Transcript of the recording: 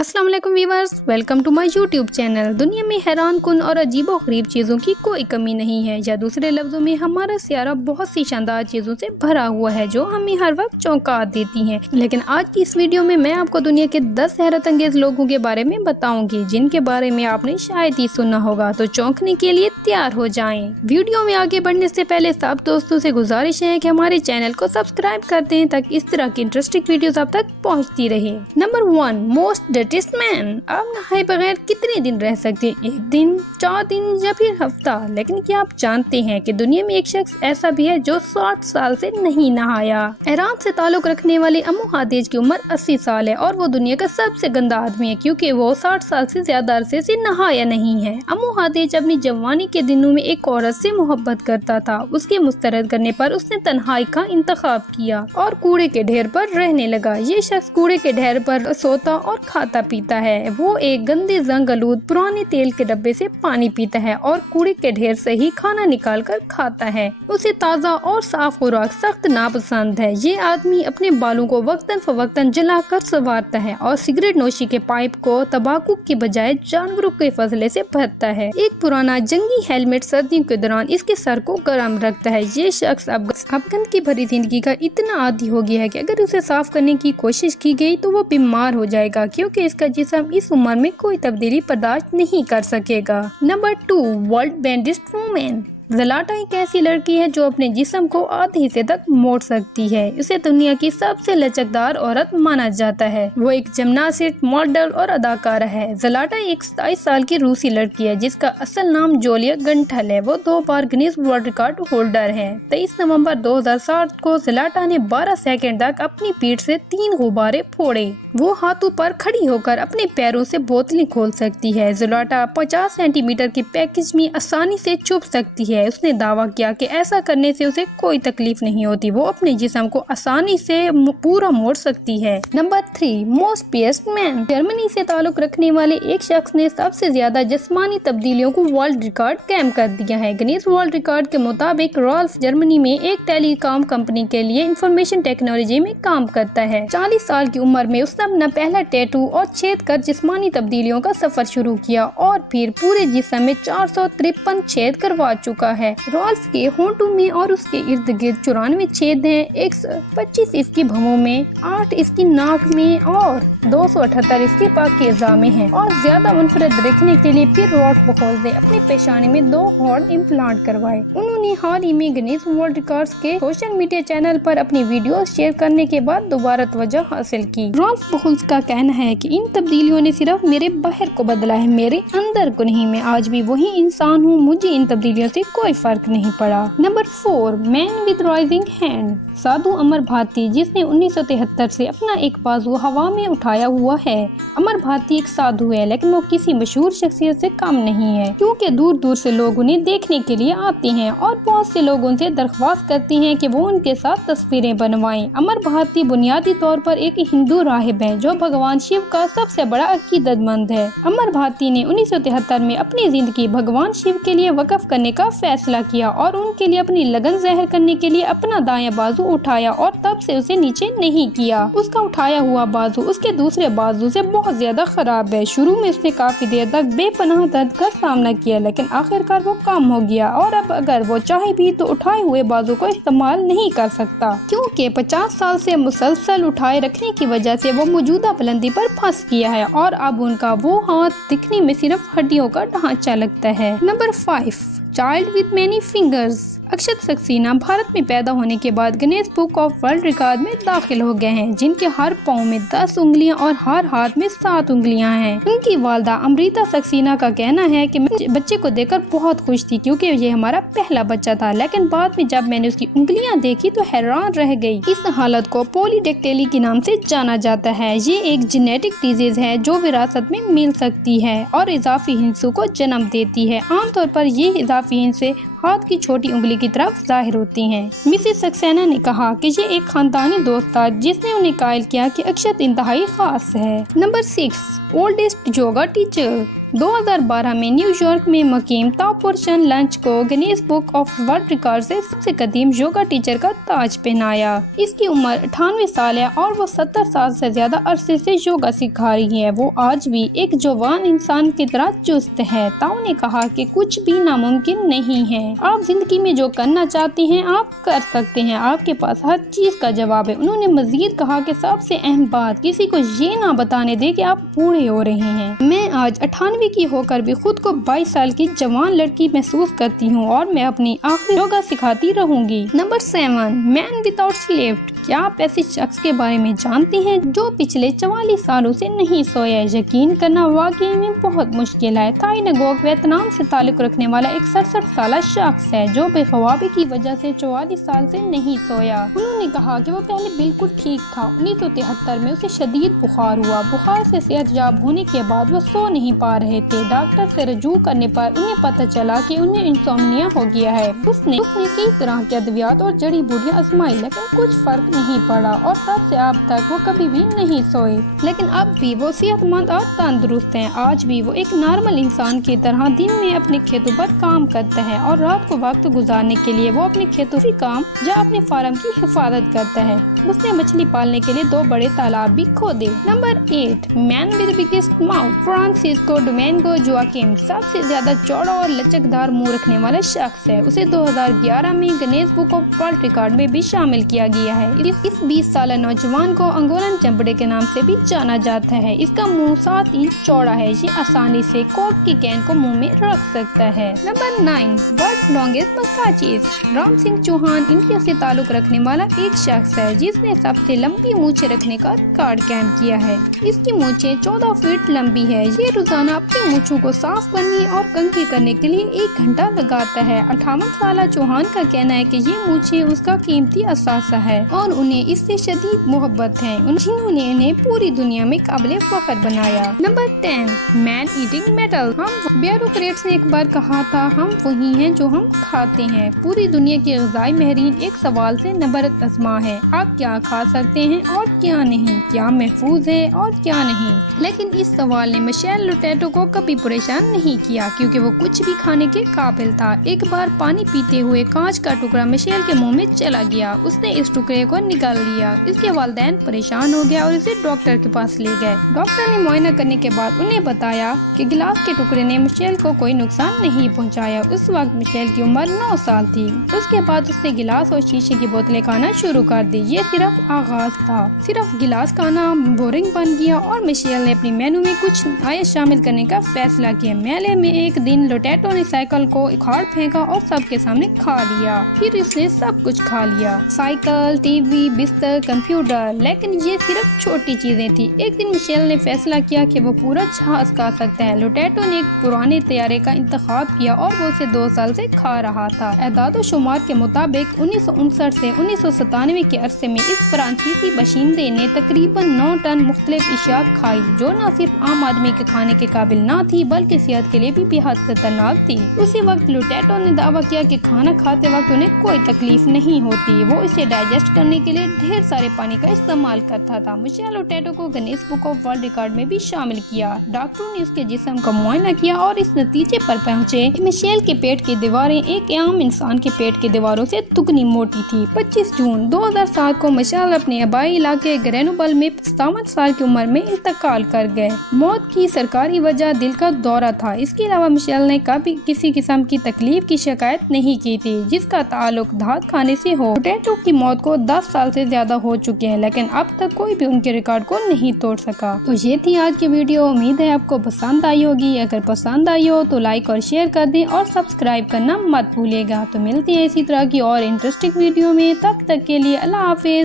अस्सलाम वालेकुम viewers, welcome to my YouTube channel. दुनिया में हैरान कुन और अजीबोगरीब चीज़ों की कोई कमी नहीं है, या दूसरे लफ्ज़ों में हमारा सियारा बहुत सी शानदार चीज़ों से भरा हुआ है जो हमें हर वक्त चौंका देती हैं। लेकिन आज की इस वीडियो में मैं आपको दुनिया के 10 हैरत अंगेज लोगों के बारे में बताऊंगी जिनके बारे में आपने शायद ही सुना होगा, तो चौंकने के लिए तैयार हो जाएं। वीडियो में आगे बढ़ने से पहले सब दोस्तों से गुजारिश है कि हमारे चैनल को सब्सक्राइब कर दें ताकि इस तरह की इंटरेस्टिंग वीडियोस आप तक पहुंचती रहे। Number 1, most dirtiest man. आप नहाए बगैर कितने दिन रह सकते हैं? 1 दिन, 4 दिन या फिर हफ्ता? लेकिन क्या आप जानते हैं कि दुनिया में एक शख्स ऐसा भी है जो 60 साल से नहीं नहाया। ईरान से ताल्लुक रखने वाले अम्मू हादेज की उम्र 80 साल है और वो दुनिया का सबसे गंदा आदमी है क्योंकि वो 60 साल से ज्यादा अरसे से नहाया नहीं है। अम्मू हादेज अपनी जवानी के दिनों में एक औरत से मोहब्बत करता था। उसके मुस्तरद करने पर उसने तन्हाई का इंतखाब किया और कूड़े के ढेर पर रहने लगा। ये शख्स कूड़े के ढेर पर सोता और खाता पीता है। वो एक गंदे जंग आलूद पुराने तेल के डब्बे से पानी पीता है और कूड़े के ढेर से ही खाना निकाल कर खाता है। उसे ताज़ा और साफ खुराक सख्त नापसंद है। ये आदमी अपने बालों को वक्तन फवक्तन जलाकर संवारता है और सिगरेट नोशी के पाइप को तंबाकू की बजाय जानवरों के फजले से भरता है। एक पुराना जंगी हेलमेट सर्दियों के दौरान इसके सर को गर्म रखता है। ये शख्स अब गंदगी भरी जिंदगी का इतना आदी हो गया है कि अगर उसे साफ करने की कोशिश की गई तो वो बीमार हो जाएगा क्योंकि इसका जिस्म इस उम्र में कोई तब्दीली बर्दाश्त नहीं कर सकेगा। Number 2, world bendiest women. Zlata एक ऐसी लड़की है जो अपने जिस्म को आधे हिस्से तक मोड़ सकती है। उसे दुनिया की सबसे लचकदार औरत माना जाता है। वो एक जिम्नास्ट, मॉडल और अदाकारा है। ज़लाटा एक 27 साल की रूसी लड़की है जिसका असल नाम जोलिया गंठल है। वो 2 बार गिनीज वर्ल्ड रिकॉर्ड होल्डर है। 23 नवंबर 2007 को ज़लाटा ने 12 सेकंड तक अपनी पीठ से 3 गुब्बारे फोड़े। वो हाथों पर खड़ी होकर अपने पैरों से बोतलें खोल सकती है। ज़लाटा 50 सेंटीमीटर के पैकेज में आसानी से छुप सकती है। उसने दावा किया कि ऐसा करने से उसे कोई तकलीफ नहीं होती। वो अपने जिस्म को आसानी से पूरा मोड़ सकती है। Number 3, most पियर्स्ट man. जर्मनी से ताल्लुक रखने वाले एक शख्स ने सबसे ज्यादा जिस्मानी तब्दीलियों को वर्ल्ड रिकॉर्ड कायम कर दिया है। गिनीज वर्ल्ड रिकॉर्ड के मुताबिक रॉल्फ जर्मनी में एक टेलीकॉम कंपनी के लिए इंफॉर्मेशन टेक्नोलॉजी में काम करता है। 40 साल की उम्र में उसने अपना पहला टैटू और छेद कर जिस्मानी तब्दीलियों का सफर शुरू किया और फिर पूरे जिस्म में 453 छेद करवा चुका है। रॉल्फ के होंठों में और उसके इर्द गिर्द 94 छेद हैं, 125 इसकी भवों में, 8 इसकी नाक में और 278 इसके पाकीज़ा में हैं। और ज्यादा मुनफरद दिखने के लिए फिर रॉल्फ बखौज ने अपने पेशानी में 2 हॉर्न इम्प्लांट करवाए। उन्होंने हाल ही में गिनीज वर्ल्ड रिकॉर्ड्स के सोशल मीडिया चैनल पर अपनी वीडियो शेयर करने के बाद दोबारा तवज्जो हासिल की। रॉल्फ बखौज का कहना है कि इन तब्दीलियों ने सिर्फ मेरे बाहर को बदला है, मेरे अंदर को नहीं। मैं आज भी वही इंसान हूँ, मुझे इन तब्दीलियों से कोई फर्क नहीं पड़ा। Number 4, man with rising hand. साधु अमर भारती, जिसने 1973 से अपना एक बाजू हवा में उठाया हुआ है। अमर भारती एक साधु है लेकिन वो किसी मशहूर शख्सियत से कम नहीं है क्योंकि दूर दूर से लोग उन्हें देखने के लिए आते हैं और बहुत से लोग उनसे दरख्वास्त करते हैं कि वो उनके साथ तस्वीरें बनवाएं। अमर भारती बुनियादी तौर पर एक हिंदू राहिब है जो भगवान शिव का सबसे बड़ा अकीदतमंद है। अमर भारती ने 1973 में अपनी जिंदगी भगवान शिव के लिए वक्फ करने का फैसला किया और उनके लिए अपनी लगन ज़ाहिर करने के लिए अपना दायां बाजू उठाया और तब से उसे नीचे नहीं किया। उसका उठाया हुआ बाजू उसके दूसरे बाजू से बहुत ज्यादा खराब है। शुरू में उसने काफी देर तक बेपनाह दर्द का सामना किया लेकिन आखिरकार वो कम हो गया और अब अगर वो चाहे भी तो उठाए हुए बाजू को इस्तेमाल नहीं कर सकता क्योंकि 50 साल से मुसलसल उठाए रखने की वजह से वो मौजूदा बुलंदी पर फंस गया है और अब उनका वो हाथ दिखने में सिर्फ हड्डियों का ढांचा लगता है। Number 5, child with many fingers. Akshat Saxena Bharat में पैदा होने के बाद Guinness book of world record में दाखिल हो गए हैं, जिनके हर पाँव में 10 उंगलियां और हर हाथ में 7 उंगलियां हैं। उनकी वालदा अमृता सक्सेना का कहना है कि मैं बच्चे को देखकर बहुत खुश थी क्योंकि ये हमारा पहला बच्चा था, लेकिन बाद में जब मैंने उसकी उंगलियां देखी तो हैरान रह गई। इस हालत को पॉलीडेक्टिली के नाम से जाना जाता है। ये एक जेनेटिक डिजीज है जो विरासत में मिल सकती है और इजाफी हिस्सों को जन्म देती है। आमतौर पर ये इजाफी हिस्से हाथ की छोटी उंगली की तरफ जाहिर होती हैं। मिसेस सक्सेना ने कहा कि ये एक खानदानी दोस्त था जिसने उन्हें कायल किया कि अक्षत इंतहाई खास है। Number 6, oldest yoga teacher. 2012 में न्यूयॉर्क में मुकीम ताओपोर्शन लंच को Guinness book of world record से सबसे कदीम योगा टीचर का ताज पहनाया। इसकी उम्र 98 साल है और वो 70 साल से ज्यादा अरसे से योगा सिखा रही है। वो आज भी एक जवान इंसान की तरह चुस्त है। ताओ ने कहा कि कुछ भी नामुमकिन नहीं है। आप जिंदगी में जो करना चाहते हैं आप कर सकते हैं। आपके पास हर चीज का जवाब है। उन्होंने मजीद कहा कि सबसे अहम बात, किसी को ये ना बताने दे कि आप बूढ़े हो रहे हैं। मैं आज 98 की होकर भी खुद को 22 साल की जवान लड़की महसूस करती हूँ और मैं अपनी आखिरी योगा सिखाती रहूंगी। Number 7, man without sleep. क्या आप ऐसे शख्स के बारे में जानते हैं जो पिछले 44 सालों से नहीं सोया? यकीन करना वाकई में बहुत मुश्किल है। थाई नगोक वियतनाम से ताल्लुक रखने वाला एक 67 साल शख्स है जो बेख्वाबी की वजह से 44 साल से नहीं सोया। उन्होंने कहा कि वो पहले बिल्कुल ठीक था। 1973 में उसे शदीद बुखार हुआ। बुखार से सेहतयाब होने के बाद वो सो नहीं पा रहे थे। डॉक्टर से रजू करने पर उन्हें पता चला कि उन्हें इंसोम्निया हो गया है। उसने कई तरह के अद्वियात और जड़ी बूटियां आजमाई लेकिन कुछ फर्क नहीं पड़ा और तब से अब तक वो कभी भी नहीं सोए। लेकिन अब भी वो सेहतमंद और तंदुरुस्त हैं। आज भी वो एक नॉर्मल इंसान की तरह दिन में अपने खेतों पर काम करता है और रात को वक्त गुजारने के लिए वो अपने खेतों से काम या अपने फार्म की हिफाजत करता है। उसने मछली पालने के लिए 2 बड़े तालाब भी खोदे। Number 8, man with biggest mouth. Francisco Domingo Joaquim सबसे ज्यादा चौड़ा और लचकदार मुंह रखने वाला शख्स है। उसे 2011 में Guinness book of world record में भी शामिल किया गया है। इस 20 साल नौजवान को अंगोलन चंपड़े के नाम से भी जाना जाता है। इसका मुंह 7 इंच चौड़ा है। ये आसानी से कोक की कैन को मुंह में रख सकता है। Number 9, world longest mustaches. Ram Singh Chauhan India से ताल्लुक रखने वाला एक शख्स है जिसने सबसे लंबी मूछें रखने का रिकॉर्ड कायम किया है। इसकी मूछें 14 फीट लंबी है। ये रोजाना अपनी मूछों को साफ करने और कंघी करने के लिए 1 घंटा लगाता है। 58 साल चौहान का कहना है कि ये मूछें उसका कीमती असासा है और उन्हें इससे शदीद मोहब्बत है, जिन्होंने इन्हें पूरी दुनिया में काबिल फख्र बनाया। Number 10, man eating metal. हम ब्यूरोक्रेट्स ने एक बार कहा था, हम वही हैं जो हम खाते हैं। पूरी दुनिया के ग़िज़ाई माहिरीन एक सवाल से नबरत आज़मा है, आप क्या खा सकते हैं और क्या नहीं, क्या महफूज है और क्या नहीं। लेकिन इस सवाल ने मिशेल लोटेटो को कभी परेशान नहीं किया क्योंकि वो कुछ भी खाने के काबिल था। एक बार पानी पीते हुए कांच का टुकड़ा मिशेल के मुंह में चला गया। उसने इस टुकड़े को निकाल लिया। इसके वालिदैन परेशान हो गया और इसे डॉक्टर के पास ले गए। डॉक्टर ने मुआयना करने के बाद उन्हें बताया कि गिलास के टुकड़े ने मिशेल को कोई नुकसान नहीं पहुंचाया। उस वक्त मिशेल की उम्र 9 साल थी। उसके बाद उसने गिलास और शीशे की बोतलें खाना शुरू कर दी। ये सिर्फ आगाज था। सिर्फ गिलास खाना बोरिंग बन गया और मिशेल ने अपनी मेनू में कुछ नया शामिल करने का फैसला किया। मेले में एक दिन लोटेटो ने साइकिल को उखाड़ फेंका और सबके सामने खा लिया। फिर इसने सब कुछ खा लिया, साइकिल, टीवी, बिस्तर, कंप्यूटर। लेकिन ये सिर्फ छोटी चीजें थी। एक दिन मिशेल ने फैसला किया कि वो पूरा जहाज खा सकता है। लोटेटो ने एक पुराने तैयारे का इंतखाब किया और वो उसे 2 साल से खा रहा था। एदादो शुमार के मुताबिक 1959 से 1997 के अरसे में इस फ्रांसीसी बशिंदे ने तकरीबन 9 टन मुख्तलिफ इशिया खाई जो न सिर्फ आम आदमी के खाने के काबिल न थी बल्कि सेहत के लिए भी बेहद खतरनाक थी। उसी वक्त लोटेटो ने दावा किया कि खाना खाते वक्त उन्हें कोई तकलीफ नहीं होती। वो इसे डाइजेस्ट करने के लिए ढेर सारे पानी का इस्तेमाल करता था। मिशेल लोटेटो को Guinness book of world record में भी शामिल किया। डॉक्टरों ने उसके जिस्म का मुआयना किया और इस नतीजे पर पहुंचे कि मिशेल के पेट की दीवारें एक आम इंसान के पेट की दीवारों से दुगनी मोटी थी। 25 जून 2007 को मिशेल अपने आबाई इलाके ग्रेनोबल में 57 साल की उम्र में इंतकाल कर गए। मौत की सरकारी वजह दिल का दौरा था। इसके अलावा मिशेल ने कभी किसी किस्म की तकलीफ की शिकायत नहीं की थी जिसका ताल्लुक धात खाने से हो। लोटेटो की मौत को 10 साल से ज्यादा हो चुके हैं लेकिन अब तक कोई भी उनके रिकॉर्ड को नहीं तोड़ सका। तो ये थी आज की वीडियो। उम्मीद है आपको पसंद आई होगी। अगर पसंद आई हो तो लाइक और शेयर कर दें और सब्सक्राइब करना मत भूलिएगा। तो मिलते हैं इसी तरह की और इंटरेस्टिंग वीडियो में। तब तक के लिए अल्लाह हाफिज।